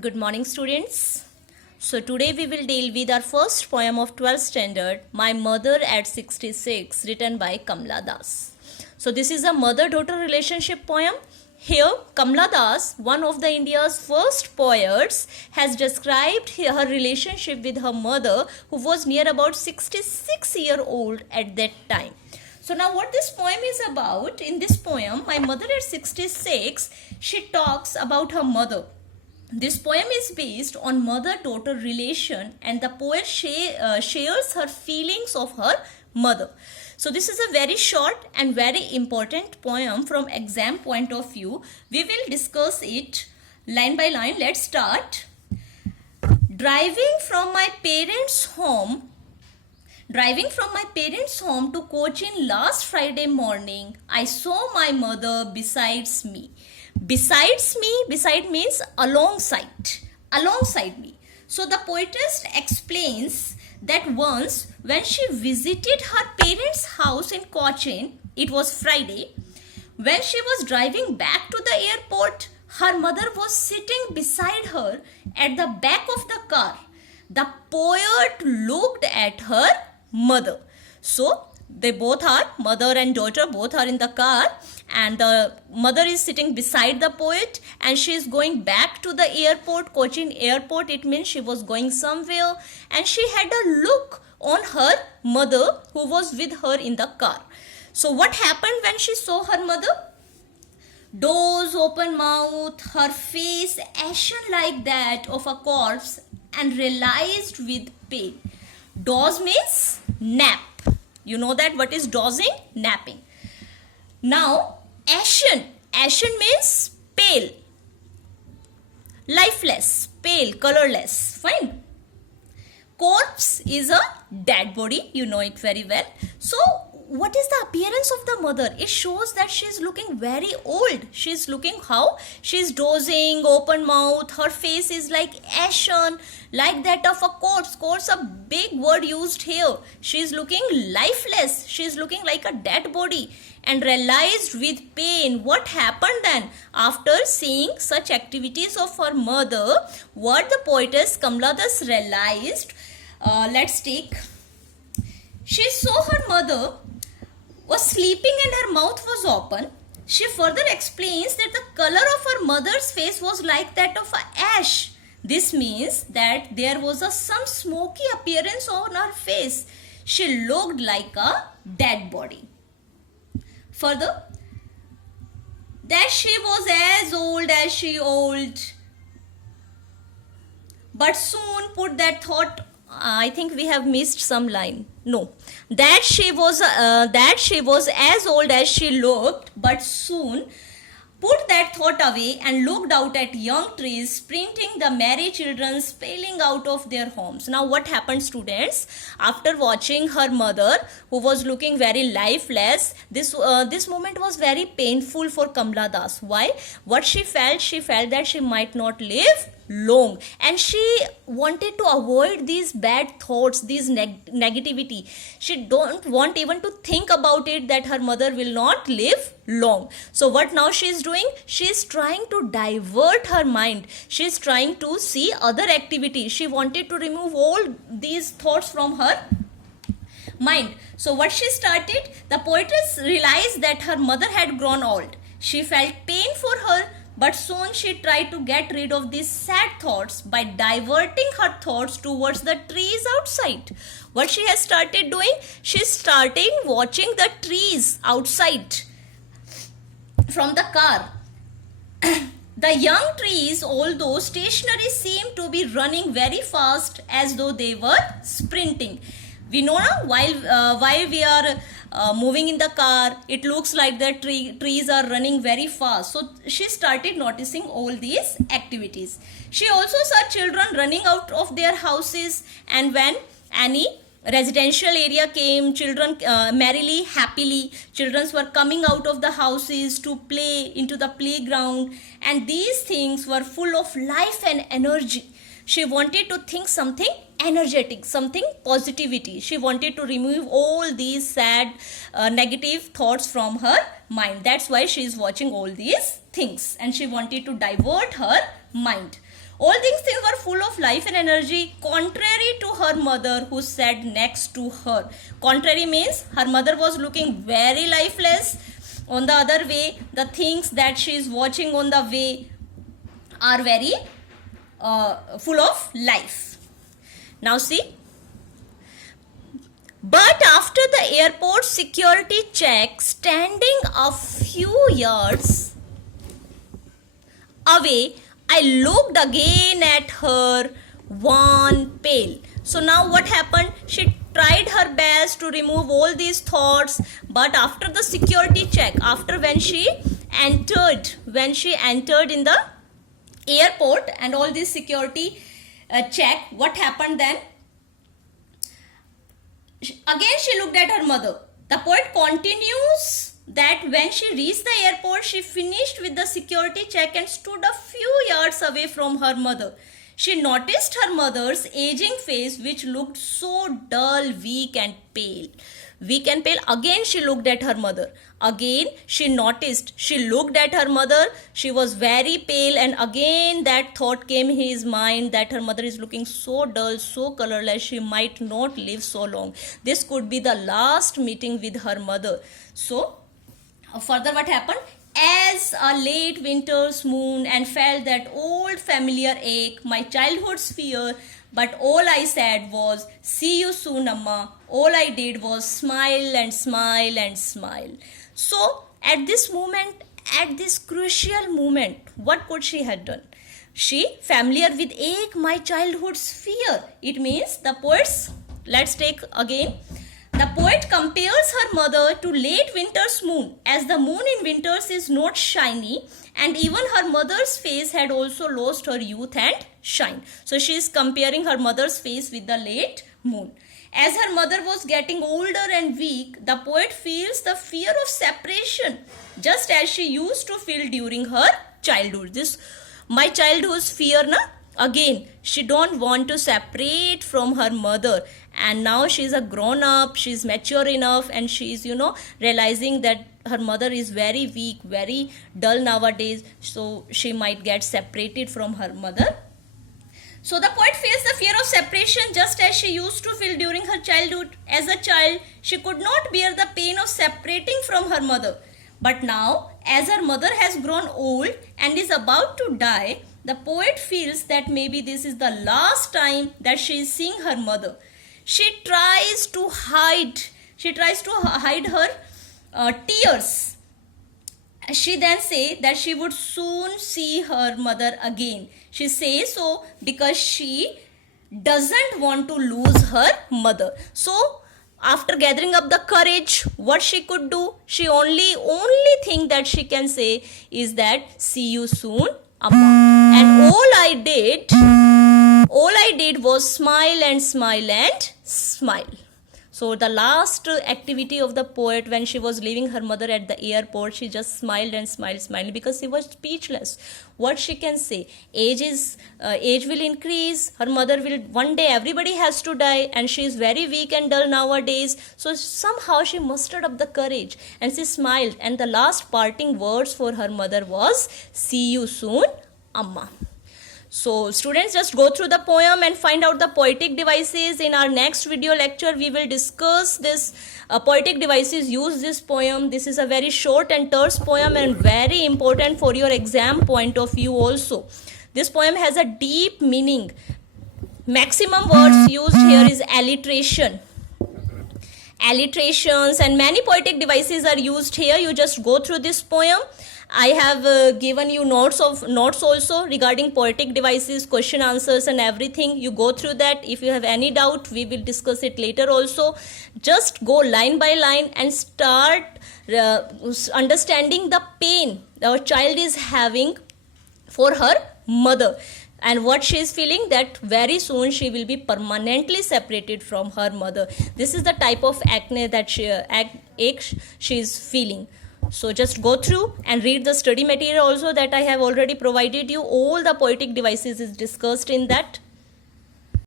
Good morning, students. So today we will deal with our first poem of 12th standard, My Mother at 66, written by Kamla Das. So this is a mother-daughter relationship poem. Here, Kamla Das, one of the India's first poets, has described her relationship with her mother, who was near about 66-year-old at that time. So now what this poem is about, in this poem, My Mother at 66, she talks about her mother. This poem is based on mother-daughter relation, and the poet shares her feelings of her mother. So this is a very short and very important poem from exam point of view. We will discuss it line by line. Let's start. Driving from my parents' home to Cochin last Friday morning, I saw my mother besides me. Beside means alongside me. So the poetess explains that once when she visited her parents' house in Cochin, it was Friday, when she was driving back to the airport, her mother was sitting beside her at the back of the car. The poet looked at her mother. So they both are, mother and daughter, both are in the car, and the mother is sitting beside the poet, and she is going back to the airport, Cochin airport. It means she was going somewhere, and she had a look on her mother who was with her in the car. So what happened when she saw her mother? Doors, open mouth, her face ashen like that of a corpse, and realized with pain. Doze means nap. You know that what is dozing? Napping. Now, ashen. Ashen means pale. Lifeless, pale, colorless. Fine. Corpse is a dead body. You know it very well. So, what is the appearance of the mother? It shows that she is looking very old. She is looking how? She is dozing, open mouth. Her face is like ashen, like that of a corpse. Corpse, a big word used here. She is looking lifeless. She is looking like a dead body. And realized with pain. What happened then? After seeing such activities of her mother, what the poetess Kamla Das realized? Let's take. She saw her mother was sleeping and her mouth was open. She further explains that the color of her mother's face was like that of ash. This means that there was some smoky appearance on her face. She looked like a dead body. Further, that she was as old as she old. But soon put that thought, I think we have missed some line. No, that she was as old as she looked, but soon put that thought away and looked out at young trees sprinting the merry children spailing out of their homes. Now what happened, students? After watching her mother, who was looking very lifeless, this moment was very painful for Kamla Das. Why? What she felt that she might not live long, and she wanted to avoid these bad thoughts, these negativity. She don't want even to think about it, that her mother will not live long. So what now she is doing? She is trying to divert her mind. She is trying to see other activities. She wanted to remove all these thoughts from her mind. So what she started? The poetess realized that her mother had grown old. She felt pain for her, but soon she tried to get rid of these sad thoughts by diverting her thoughts towards the trees outside. What she has started doing? She started watching the trees outside from the car. The young trees, although stationary, seemed to be running very fast as though they were sprinting. We know now, while we are moving in the car, it looks like the trees are running very fast. So she started noticing all these activities. She also saw children running out of their houses, and when any residential area came, children merrily, happily, children were coming out of the houses to play into the playground, and these things were full of life and energy. She wanted to think something energetic, something positivity. She wanted to remove all these sad, negative thoughts from her mind. That's why she is watching all these things, and she wanted to divert her mind. All these things were full of life and energy, contrary to her mother who sat next to her. Contrary means her mother was looking very lifeless. On the other way, the things that she is watching on the way are very full of life. Now see. But after the airport security check, standing a few yards away, I looked again at her, wan, pale. So now what happened? She tried her best to remove all these thoughts, but after the security check, after when she entered in the airport and all this security check, what happened then? Again she looked at her mother. The poet continues that when she reached the airport, she finished with the security check and stood a few yards away from her mother. She noticed her mother's aging face, which looked so dull, weak and pale. Weak and pale. Again she looked at her mother. Again she noticed. She looked at her mother. She was very pale, and again that thought came in his mind that her mother is looking so dull, so colorless, she might not live so long. This could be the last meeting with her mother. So further what happened? As a late winter's moon and felt that old familiar ache, my childhood's fear, but all I said was, see you soon, Amma. All I did was smile and smile and smile. So at this moment, at this crucial moment, what could she have done? She, familiar with ache, my childhood's fear. It means the poet's, let's take again. The poet compares her mother to late winter's moon, as the moon in winters is not shiny, and even her mother's face had also lost her youth and shine. So she is comparing her mother's face with the late moon. As her mother was getting older and weak, the poet feels the fear of separation, just as she used to feel during her childhood. This, my childhood's fear, na? Again, she don't want to separate from her mother, and now she's a grown up, she's mature enough, and she's, realizing that her mother is very weak, very dull nowadays, so she might get separated from her mother. So the poet feels the fear of separation just as she used to feel during her childhood. As a child, she could not bear the pain of separating from her mother. But now, as her mother has grown old and is about to die, the poet feels that maybe this is the last time that she is seeing her mother. She tries to hide her tears. She then says that she would soon see her mother again. She says so because she doesn't want to lose her mother. So after gathering up the courage, what she could do, she only thing that she can say is that, see you soon, Amma. And all I did was smile and smile and smile. So the last activity of the poet when she was leaving her mother at the airport, she just smiled and smiled because she was speechless. What she can say? Age will increase. Her mother will, one day everybody has to die, and she is very weak and dull nowadays. So somehow she mustered up the courage and she smiled. And the last parting words for her mother was, see you soon, Amma. So students, just go through the poem and find out the poetic devices. In our next video lecture, we will discuss this poetic devices, use this poem. This is a very short and terse poem and very important for your exam point of view also. This poem has a deep meaning. Maximum words used here is alliteration. Alliterations and many poetic devices are used here. You just go through this poem. I have given you notes also regarding poetic devices, question answers and everything. You go through that. If you have any doubt, we will discuss it later also. Just go line by line and start understanding the pain our child is having for her mother. And what she is feeling, that very soon she will be permanently separated from her mother. This is the type of acne that she is feeling. So just go through and read the study material also that I have already provided you. All the poetic devices is discussed in that.